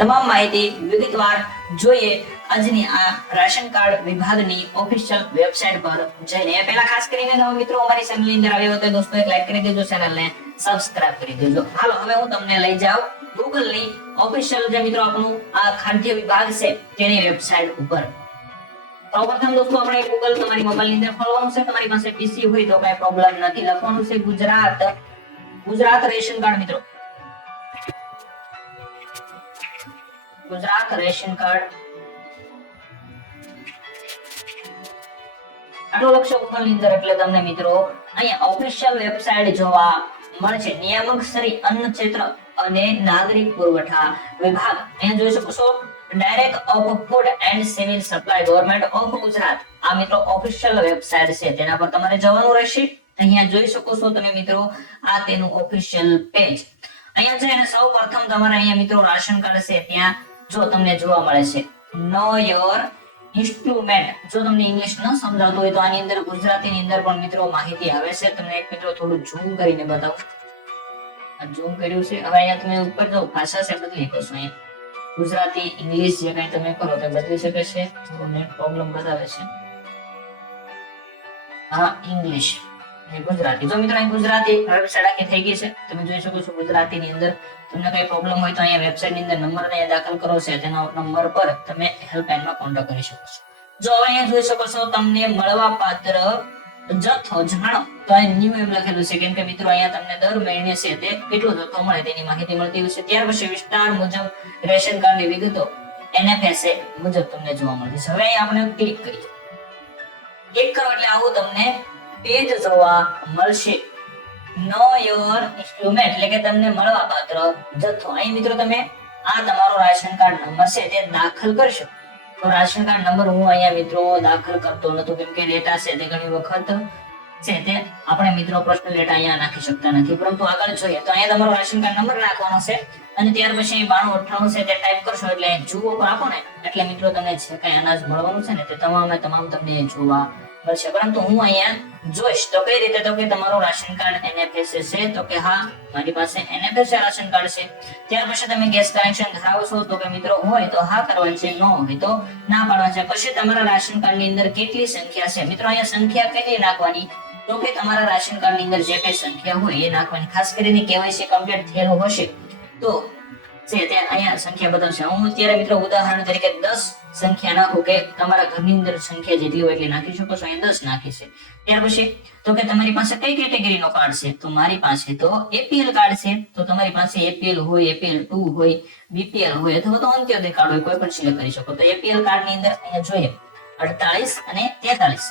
તમામ માહિતી વિગતવાર જોઈએ. આજની આ રાશન કાર્ડ વિભાગની ઓફિશિયલ વેબસાઇટ પર જઈને પહેલા ખાસ કરીને નવા મિત્રો અમારી ચેનલની અંદર આવ્યો તો દોસ્તો, એક લાઈક કરી દેજો ચેનલને સબસ્ક્રાઇબ કરી દેજો. હાલો, હવે હું તમને લઈ જાઉં ગૂગલની ઓફિશિયલ જે મિત્રો આપણું આ ખાદ્ય વિભાગ છે, તેની વેબસાઇટ ઉપર. સૌપ્રથમ દોસ્તો, આપણે ગૂગલ તમારી મોબાઈલની અંદર ખોલવાનું છે. તમારી પાસે પીસી હોય તો કઈ પ્રોબ્લેમ નથી. લખવાનું છે ગુજરાત. ગુજરાત રેશન કાર્ડ મિત્રો. Gujarat ration card. આટલો લખશો ગૂગલની અંદર એટલે તમને મિત્રો, અહીંયા ઓફિશિયલ વેબસાઇટ જોવા મળશે. નિયામક શ્રી અન્ન ક્ષેત્ર અને નાગરિક પુરવઠા વિભાગ. અહીંયા જોઈ શકો છો direct of food and civil supply government of Gujarat. આ મિત્રો ઓફિશિયલ વેબસાઇટ છે, તેના પર તમારે જવાનું રહેશે. અહીંયા જોઈ શકો છો તમે મિત્રો, આ તેનું ઓફિશિયલ પેજ અહીંયા છે અને સૌ પ્રથમ તમારે અહીંયા મિત્રો રાશન કાર્ડ છે, ત્યાં જો તમને જોવા મળે છે. નો યોર ઇન્સ્ટ્રુમેન્ટ જો તમને ઇંગ્લિશ ન સમજાતું હોય તો આની અંદર ગુજરાતીની અંદર પણ મિત્રો માહિતી આવે છે. તમને એક મિત્રો થોડું ઝૂમ કરીને બતાવું. ઝૂમ કર્યું છે. હવે અહીંયા તમે ઉપર જો ભાષા છે બદલી શકો છો અહીંયા. ગુજરાતી ઇંગ્લિશ જે કઈ તમે કરો તે બદલી શકે છે. નેટ પ્રોબ્લેમ બતાવે છે. હા ઇંગ્લિશ ગુજરાતી. તો મિત્રો, અહીં ગુજરાતી વેબસાઇટ આખી થઈ ગઈ છે. તમે જોઈ શકો છો ગુજરાતીની અંદર તમને કઈ પ્રોબ્લેમ હોય તો અહીંયા વેબસાઇટની અંદર નંબર અહીંયા દાખલ કરો છે. તેના નંબર પર તમે હેલ્પલાઇનમાં કોન્ટેક્ટ કરી શકો છો. જો હવે અહીંયા જોઈ શકો છો, તમને મળવા પાત્ર જથ્થો જાણો. તો અહીં ન્યુ એમ લખેલું છે. કેમ કે મિત્રો, અહીંયા તમને દર મહિને છે તે કેટલો જથ્થો મળે તેની માહિતી મળતી હોય છે. ત્યાર પછી વિસ્તાર મુજબ રેશન કાર્ડની વિગતો એનએફએસએ મુજબ તમને જોવા મળે છે. હવે આપણે ક્લિક કરીએ. ક્લિક કરો એટલે આવું તમને પેજ જોવા મળશે. નો યોર ઇન્સ્ટ્રુમેન્ટ એટલે કે તમને મળવા પાત્ર જથ્થો. અહીં મિત્રો તમે આ તમારો રાશન કાર્ડ નંબર છે તે દાખલ કરશો. તો રાશન કાર્ડ નંબર હું અહીંયા મિત્રો દાખલ કરતો નતો કેમ કે ડેટા છે તે ઘણી વખત છે તે આપણે મિત્રો પર્સનલ ડેટા અહીંયા નાખી શકતા નથી. પરંતુ આગળ જોઈએ તો અહીંયા તમારો રાશન કાર્ડ નંબર નાખવાનો છે અને ત્યાર પછી અહીં બાણું અઠ્ઠાણું છે તે ટાઈપ કરશો એટલે જુઓ આપો ને. એટલે મિત્રો તમને જે કઈ અનાજ મળવાનું છે ને તે તમામે તમામ તમને જોવા મળશે પરંતુ હું અહીંયા જોઈશ તો કઈ રીતે? તો કે તમારું રાશન કાર્ડ એનએફએસ છે. તો કે હા, મારી પાસે એનએફએસ રાશન કાર્ડ છે. ત્યાર પછી તમે ગેસ કનેક્શન ધરાવો છો. તો કે મિત્રો હોય તો હા કરવાનું છે, ન હોય તો ના પાડવાનું છે. પછી તમારા રાશન કાર્ડની અંદર કેટલી સંખ્યા છે? મિત્રો અહીંયા સંખ્યા કેટલી નાખવાની? તો કે તમારા રાશન કાર્ડની અંદર જે કઈ સંખ્યા હોય એ નાખવાની. ખાસ કરીને કેવાયસી કમ્પ્લીટ થયેલું હશે. તો છે. તે અહીંયા સંખ્યા બતાવશે હું અત્યારે મિત્રો ઉદાહરણ તરીકે દસ સંખ્યા નાખું કે તમારા ઘરની અંદર સંખ્યા જેટલી હોય એટલી નાખી શકો છો. અહીંયા દસ નાખી છે. ત્યાર પછી, તો કે તમારી પાસે કઈ કેટેગરીનો કાર્ડ છે? તો મારી પાસે તો એપીએલ કાર્ડ છે. તો તમારી પાસે એપીએલ હોય એપીએલ ટુ હોય બીપીએલ હોય અથવા તો અંત્યોદય કાર્ડ હોય, કોઈ પણ સિલેક્ટ કરી શકો. તો એપીએલ કાર્ડની અંદર અહીંયા જોઈએ અડતાલીસ અને તેતાલીસ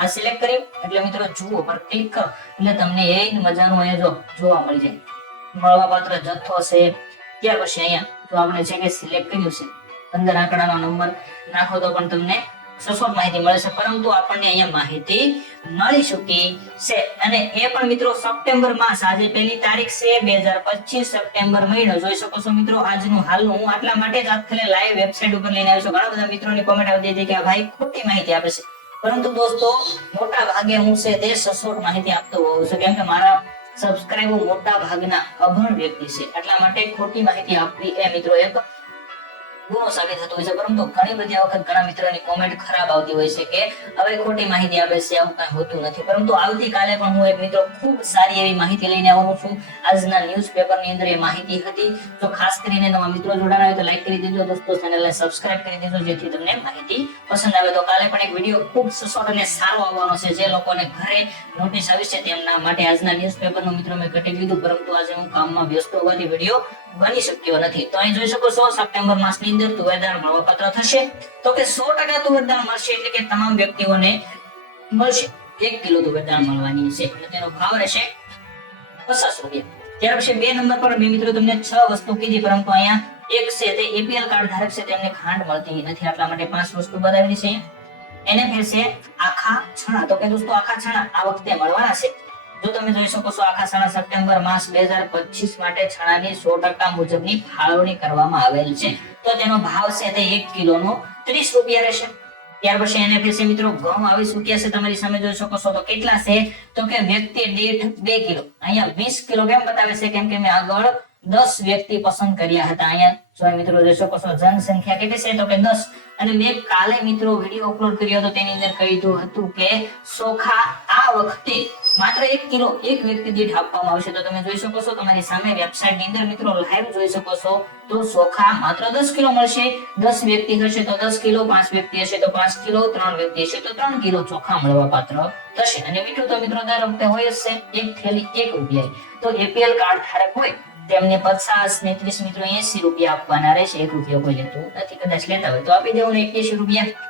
આ સિલેક્ટ કરી એટલે મિત્રો જુઓ, પર ક્લિક કરો. એટલે તમને એ મજાનું અહીંયા જોવા મળી જાય. મળવાપાત્ર જથ્થો છે ત્યાર પછી અહીંયા. તો આપણે જે કે સિલેક્ટ કર્યું છે, પંદર આંકડાનો નંબર નાખો તો પણ તમને સચોટ માહિતી મળે છે. પરંતુ આપણને અહીંયા માહિતી મળી ચૂકી છે. અને એ પણ મિત્રો સપ્ટેમ્બર માસ, આજે પહેલી તારીખ છે, બે હજાર પચીસ સપ્ટેમ્બર મહિનો. જોઈ શકો છો મિત્રો, આજનું હાલનું હું આટલા માટે જ આખરે લાઈવ વેબસાઇટ ઉપર લઈને આવ્યો છું. ઘણા બધા મિત્રોની કોમેન્ટ આવતી હતી કે ભાઈ ખોટી માહિતી આપે છે. પરંતુ દોસ્તો, મોટા ભાગે હું છે તે સચોટ માહિતી આપતો હોઉં છું. કેમ કે મારા સબસ્ક્રાઇબર મોટા ભાગના અભણ વ્યક્તિ છે. એટલા માટે ખોટી માહિતી આપવી એ મિત્રો એક. ગુનો સાબિત થતો હોય છે. પરંતુ ઘણી બધી વખત ઘણા મિત્રોની કોમેન્ટ ખરાબ આવતી હોય છે કે હવે ખોટી માહિતી આપે છે, આવું કઈ હોતું નથી. પરંતુ આવતીકાલે પણ હું એક મિત્રો ખૂબ સારી એવી માહિતી લઈને આવવાનો છું. આજના ન્યૂઝપેપરની અંદર એ માહિતી હતી. તો ખાસ કરીને તમારા મિત્રો જોડાના હોય તો લાઈક કરી દેજો. દોસ્તો ચેનલને સબસ્ક્રાઇબ કરી દેજો, જેથી તમને માહિતી પસંદ આવે. તો કાલે પણ એક વીડિયો ખૂબ સચોટ અને સારો આવવાનો છે. જે લોકોને ઘરે નોટિસ આવી છે તેમના માટે આજના ન્યૂઝપેપરનું મિત્રો મેં ઘટી લીધું પરંતુ આજે હું કામમાં વ્યસ્ત હોવાથી વીડિયો બની શક્યો નથી. તો અહીં જોઈ શકો છો સપ્ટેમ્બર માસની અંદર તુવેરદાર મળવાપાત્ર થશે. તો કે સો ટકા તુવેરદાર મળશે એટલે કે તમામ વ્યક્તિઓને મળશે. એક કિલો તુવેરદાર મળવાની છે. અને તેનો ભાવ રહેશે પચાસ રૂપિયા. ત્યાર પછી બે નંબર પર મેં મિત્રો તમને છ વસ્તુ કીધી, પરંતુ અહીંયા એક છે તે એપીએલ કાર્ડ ધારક છે, તેમને ખાંડ મળતી નથી. એટલા માટે પાંચ વસ્તુ બતાવેલી છે. એને ફેરશે આખા છણા. તો કે દોસ્તો, આખા છણા આ વખતે મળવાના છે. જો તમે જોઈ શકો છો, આખા સાડા સપ્ટેમ્બર માસ બે હજાર પચીસ માટે છણાની સો ટકા મુજબની ફાળવણી કરવામાં આવેલ છે. તો તેનો ભાવ છે તે એક કિલોનો ત્રીસ રૂપિયા રહેશે. ત્યાર પછી એને મિત્રો ઘઉં આવી ચૂક્યા છે, તમારી સામે જોઈ શકો છો. તો કેટલા છે? તો કે વ્યક્તિ દીઠ બે કિલો. અહીંયા વીસ કિલો કેમ બતાવે છે? કેમ કે મેં આગળ દસ વ્યક્તિ પસંદ કર્યા હતા. અહીંયા જો મિત્રો જોઈ શકો છો, જનસંખ્યા કેટલી છે? તો કે દસ. અને મેં કાલે મિત્રો વીડિયો અપલોડ કર્યો હતો, તેની અંદર કહ્યું હતું કે સોખા આ વખતે માત્ર એક કિલો એક વ્યક્તિ દીઠ આપવામાં આવશે. તો તમે જોઈ શકો છો, તમારી સામે વેબસાઇટની અંદર મિત્રો લાઈવ જોઈ શકો છો. તો ચોખા માત્ર દસ કિલો મળશે. દસ વ્યક્તિ હશે તો દસ કિલો, પાંચ વ્યક્તિ હશે તો પાંચ કિલો, ત્રણ વ્યક્તિ હશે તો ત્રણ કિલો ચોખા મળવા પાત્ર થશે. અને મીઠું તો મિત્રો દર વખતે હોય જ એક થેલી એક રૂપિયા. તો એપીએલ કાર્ડ ધારક હોય, તેમને પચાસ ને ત્રીસ મિત્રો એસી રૂપિયા આપવાના રહેશે. એક રૂપિયા કોઈ લેતું નથી, કદાચ લેતા હોય તો આપી દેવું ને એક્યાસી રૂપિયા.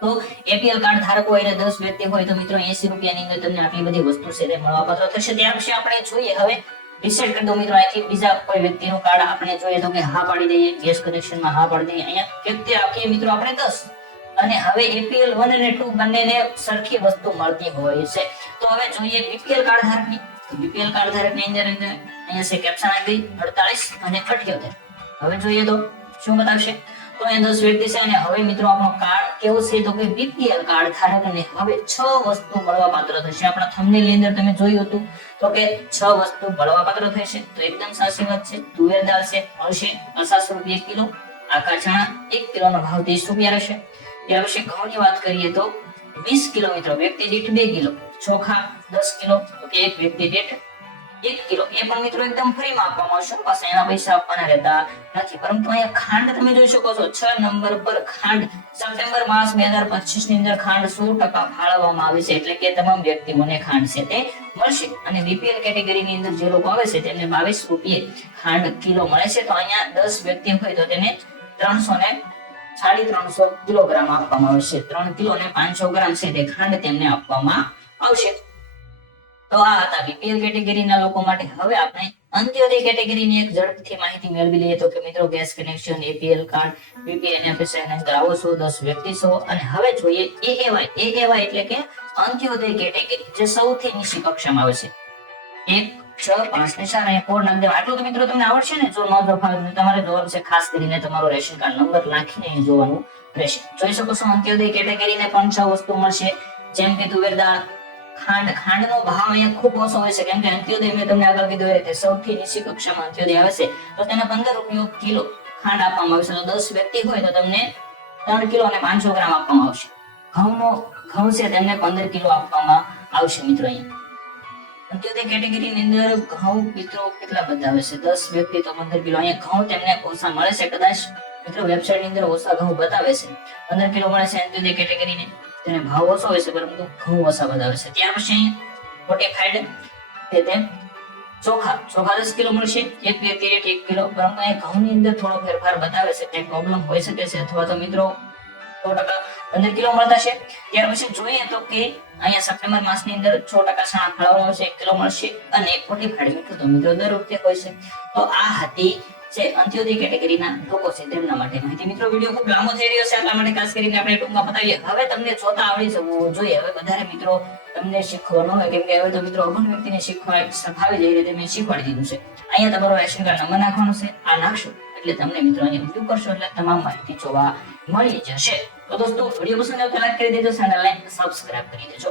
તો એપીએલ કાર્ડ ધારકો હોય અને દસ વ્યક્તિ હોય તો મિત્રો એસી રૂપિયાની અંદર તમને આટલી બધી વસ્તુ છે તે મળવાપાત્ર થશે. ત્યાર પછી આપણે જોઈએ. હવે ડિસાઈડ કરી દો મિત્રો, અહીંથી બીજા કોઈ વ્યક્તિનું કાર્ડ આપણે જોઈએ તો કે હા પાડી દઈએ. ગેસ કનેક્શનમાં હા પાડી દઈએ. અહીંયા વ્યક્તિ આપીએ મિત્રો આપણે દસ. અને હવે એપીએલ વન અને ટુ બંનેને સરખી વસ્તુ મળતી હોય છે. તો હવે જોઈએ બીપીએલ કાર્ડ ધારકની. બીપીએલ કાર્ડ ધારકની અંદર અહીંયા છે કેપ્શન આવી ગઈ અડતાલીસ અને અઠ્યોતેર. હવે જોઈએ તો શું બતાવશે? વાત છે. તુવેર દાળ છે કિલો, આખા એક કિલોનો ભાવ ત્રીસ રૂપિયા રહેશે. ત્યાર વાત કરીએ તો વીસ કિલો મિત્રો, વ્યક્તિ દીઠ બે કિલો, ચોખા દસ કિલો એક વ્યક્તિ દીઠ એક કિલો. એ પણ મિત્રો એકદમ ફ્રીમાં આપવામાં આવશે. પાસે એના પૈસા આપવાના રહેતા નથી. પરંતુ અહીંયા ખાંડ તમે જોઈ શકો છો. છ નંબર પર ખાંડ. સપ્ટેમ્બર માસ બે હજાર પચીસની અંદર ખાંડ સો ટકા ફાળવવામાં આવે છે. એટલે કે તમામ વ્યક્તિઓને ખાંડ છે તે મળશે. અને બીપીએલ કેટેગરીની અંદર જે લોકો આવે છે તેમને બાવીસ રૂપિયે ખાંડ કિલો મળે છે. તો અહીંયા દસ વ્યક્તિ હોય તો તેને ત્રણસો ને સાડી ત્રણસો કિલોગ્રામ આપવામાં આવશે ત્રણ કિલો ને પાંચસો ગ્રામ છે તે ખાંડ તેમને આપવામાં આવશે. તો આ હતા બીપીએલ કેટેગરીના લોકો માટે. હવે આપણે અંત્યોદય કેટેગરીની એક ઝડપથી માહિતી મેળવી લઈએ તો કે મિત્રો gas connection APL card BPL FSI ની સો દસ વ્યક્તિ સો અને હવે જોઈએ એએવાય એએવાય એટલે કે અંત્યોદય કેટેગરી જે સૌથી નીચી કક્ષામાં આવે છે. એક, છ, પાંચ ને ચાર અહીંયા કોડ નાખી દેવા. આટલું તો મિત્રો તમને આવડશે ને? જો ન ફાવે તમારે જોવાનું છે ખાસ કરીને તમારો રેશન કાર્ડ નંબર નાખીને જોવાનું રહેશે. જોઈ શકો છો અંત્યોદય કેટેગરીને પણ છ વસ્તુ મળશે. જેમ કે તુવેર દાળ ખાંડ, ખાંડનો ભાવ અહીંયા ખૂબ ઓછો હોય છે, કેમ કે અંત્યોદય મેં તમને આગળ કીધું રીતે સૌથી નીચી કક્ષામાં અંત્યોદય આવે છે. તો તેને પંદર રૂપિયો કિલો ખાંડ આપવામાં આવશે. તો દસ વ્યક્તિ હોય તો તમને ત્રણ કિલો અને પાંચસો ગ્રામ આપવામાં આવશે. ઘઉંનો, ઘઉં છે તેમને પંદર કિલો આપવામાં આવશે મિત્રો અહીંયા. અંત્યોદય કેટેગરીની અંદર ઘઉં મિત્રો કેટલા બધા આવે છે? દસ વ્યક્તિ તો પંદર કિલો. અહીંયા ઘઉં તેમને ઓછા મળે છે. કદાચ મિત્રો વેબસાઇટની અંદર ઓછા ઘઉં બતાવે છે. પંદર કિલો મળે છે અંત્યોદય કેટેગરીને. તેને ભાવ ઓછો હોય છે, પરંતુ ઘઉં ઓછા બતાવે છે. ત્યાર પછી ફોર્ટીફાઈડ તે તે ચોખા ચોખા દસ કિલો મળશે, એક, બે દીઠ એક કિલો. પરંતુ અહીં ઘઉંની અંદર થોડો ફેરફાર બતાવે છે, કંઈ પ્રોબ્લેમ હોઈ શકે છે અથવા તો મિત્રો સો ટકા પંદર કિલો મળતા છે. ત્યાર પછી જોઈએ તો કે અહીંયા સપ્ટેમ્બર માસની અંદર છ ટકા સાણા ફળાવવામાં આવશે, એક કિલો મળશે અને ફોર્ટીફાઈડ મીઠું તો મિત્રો, દર વખતે હોય છે. તો આ હતી જે અંત્યોદય કેટેગરીના લોકો છે તેમના માટે માહિતી. મિત્રો, વીડિયો ખૂબ લાંબો થઈ રહ્યો છે, એટલા માટે ખાસ કરીને આપણે ટૂંકમાં બતાવીએ. હવે તમને જોતા આવડી જવું જોઈએ. હવે વધારે મિત્રો તમને શીખવાનો હોય, કેમ કે હવે તો મિત્રો અગણ વ્યક્તિને શીખવા સફાવી જઈ રીતે મેં શીખવાડી દીધું છે. અહીંયા તમારો રેશન કાર્ડ નંબર નાખવાનો છે. આ નાખશો એટલે તમને મિત્રો અહીંયા વ્યૂ કરશો એટલે તમામ માહિતી જોવા મળી જશે. તો દોસ્તો, વીડિયો પસંદ આવે લાઈક કરી દેજો ચેનલને સબસ્ક્રાઇબ કરી દેજો.